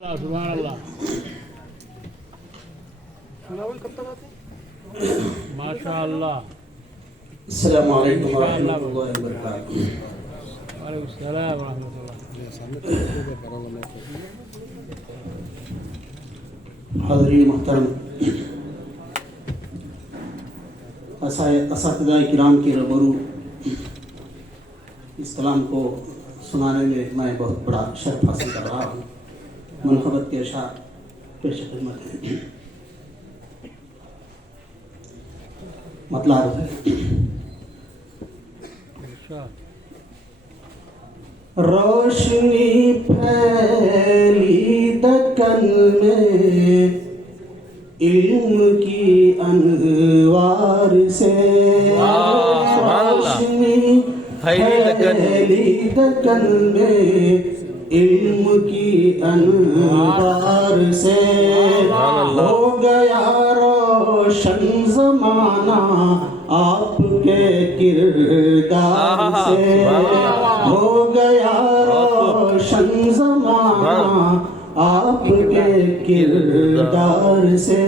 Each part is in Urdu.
سبحان اللہ ماشاء اللہ. السلام علیکم ورحمۃ اللہ وبرکاتہ. وعلیکم السلام ورحمۃ اللہ. حاضرین محترم، اساتذہ کرام کے روبرو اس کلام کو سنانے میں بہت بڑا شرف حاصل کر رہا ہوں. منقبت کے اشعار پیش خدمت ہے. مطلب ہے روشنی پھیلی دکن میں علم کی انوار سے، روشنی پھیلی دکن میں علم کی انوار سے، ہو گیا روشن زمانہ آپ کے کردار سے، ہو گیا روشن زمانہ آپ کے کردار سے،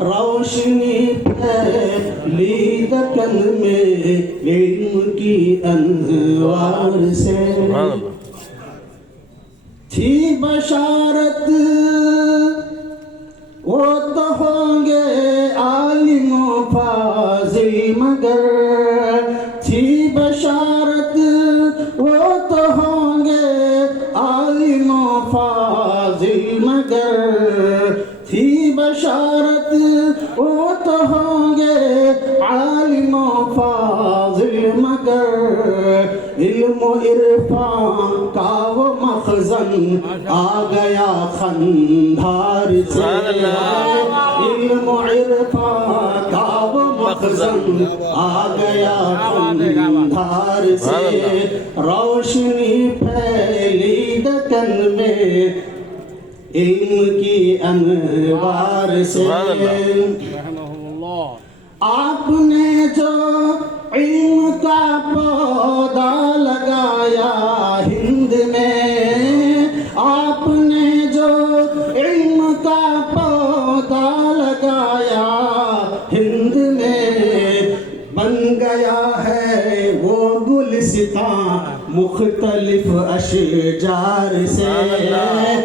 روشنی پھیلی دکن میں علم کی انوار سے. تھی بشارت وہ تو ہوں گے عالم و فاضل، مگر تھی بشارت وہ تو ہوں گے عالم و فاضل، مگر تھی بشارت وہ تو ہوں گے عالم و فاضل، مگر علم و عرفان کا وہ مخزن آ گیا خندھار سے، علم و عرفان کا وہ مخزن آ گیا خندھار سے، روشنی پھیلی دکن میں علم کی انوار سے. آپ نے جو علم کا پودا لگایا ہند میں، آپ نے جو علم کا پودا لگایا ہند میں، بن گیا ہے وہ گلستان مختلف اشجار سے،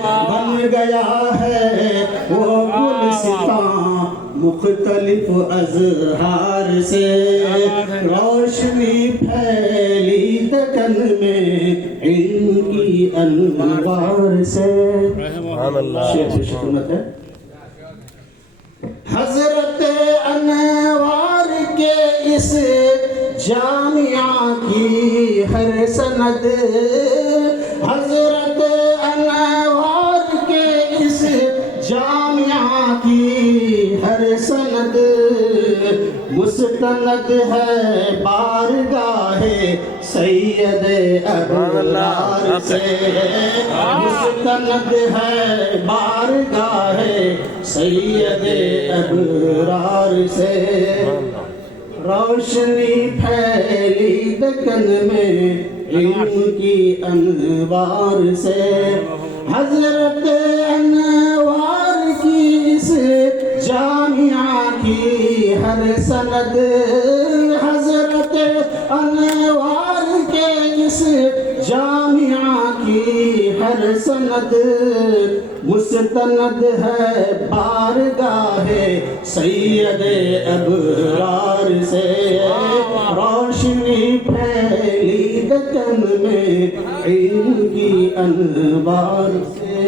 بن گیا ہے وہ گلستان مختلف ازہار سے، روشنی پھیلی دکن میں علم کی انوار سے. شکمت ہے حضرت انوار کے اس جامعہ کی ہر سند، حضرت انوار کے اس جامعہ کی ہر سند مستند ہے بارگاہ سید ابرار سے، مستند ہے بارگاہ سید ابرار سے، روشنی پھیلی دکن میں علم کی انوار سے، حضرت انوار کی اس جامعہ کی ہر سند، حضرت انوار کے اس جامعہ کی ہر سند مستند ہے بارگاہ سید ابرار سے، روشنی پھیلی دکن میں علم کی انوار سے.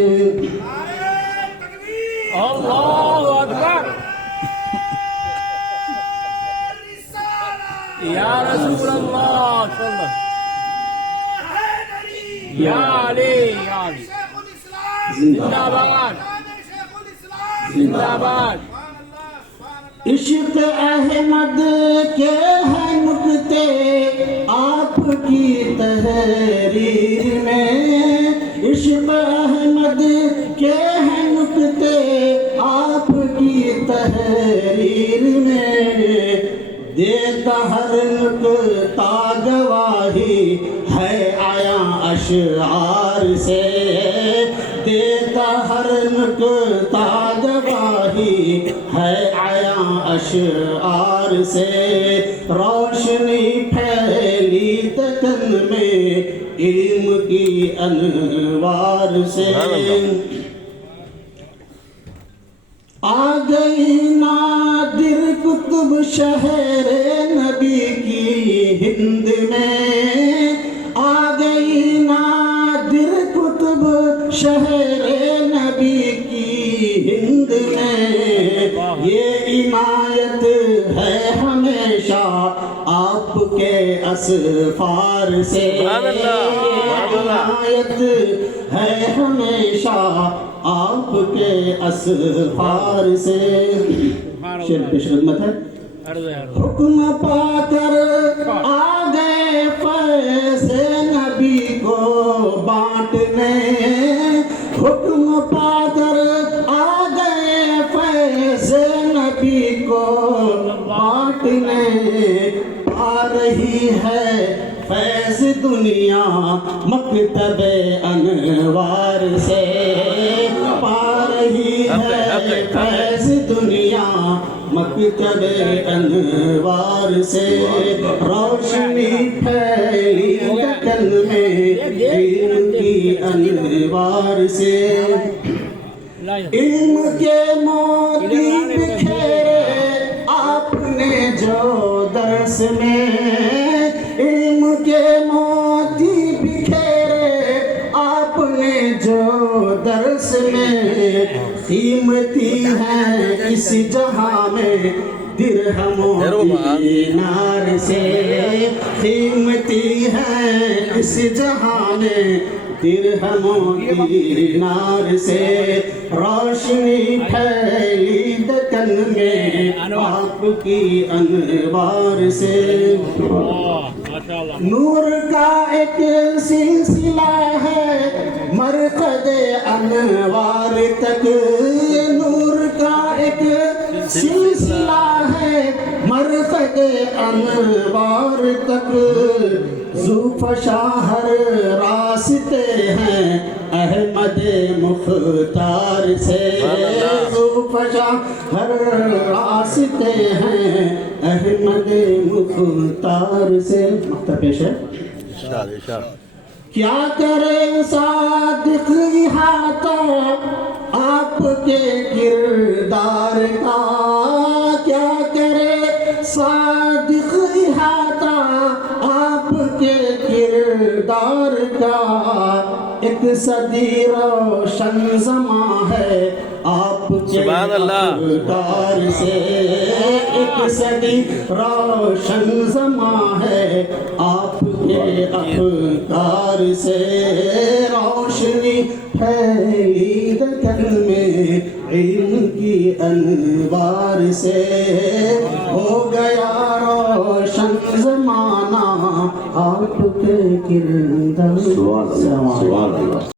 اللہ اکبر یا رسول اللہ صلی اللہ یا علی یا علی. زندہ باد زندہ باد. عشق احمد کے ہیں نکتے آپ کی تحریر میں، عشق احمد کے ہیں نکتے آپ کی تحریر میں، دیتا ہر نکتہ گواہی ہے آیا اشعار سے، دیتا ہر نکتہ گواہی ہے عیاں اشعار سے، روشنی پھیلی دکن میں علم کی انوار سے۔ آ گئی نادر کتب شہر نبی کی ہند میں، آ گئی نادر کتب شہر نبی کی ہند میں، یہ عنایت ہے ہمیشہ آپ کے اسفار سے، عنایت ہے ہمیشہ آپ کے اسفار سے۔ شعر پیش خدمت ہے۔ حکم پا کر آ گئے فیض نبی کو بانٹنے، حکم پا کر آ گئے فیض نبی کو بانٹنے، آ رہی ہے فیض دنیا مکتب انوار سے، پا رہی ہے فیض دنیا مکتب انوار سے، روشنی پھیلی دکن میں علم کی انوار سے، علم کے موتی بکھیرے آپ نے جو درس میں، علم کے موتی بکھیرے آپ نے جو درس میں، قیمتی ہیں اس جہاں میں درہم و دینار سے، قیمتی ہیں اس جہاں میں درہم و دینار سے، روشنی پھیلی دکن میں آپ کی انوار سے۔ نور کا ایک سلسلہ ہے مرقد انوار تک، نور کا ایک سلسلہ ہے مرقد انوار تک، ذوفشا ہر راستے ہیں احمد مختار سے، ذوفشا ہر راستے ہیں احمد مختار سے۔ مقطع پیش ہے۔ کیا کرے صادق احاطہ آپ کے کردار کا، کیا کرے صادق احاطہ آپ کے کردار کا، ایک صدی روشن زماں ہے آپ کے افکار سے، ایک صدی روشن زماں ہے آپ کے افکار سے، روشنی پھیلی دکن میں علم کی انوار سے، ہو گیا روشن زمانہ آپ کے کردار سے۔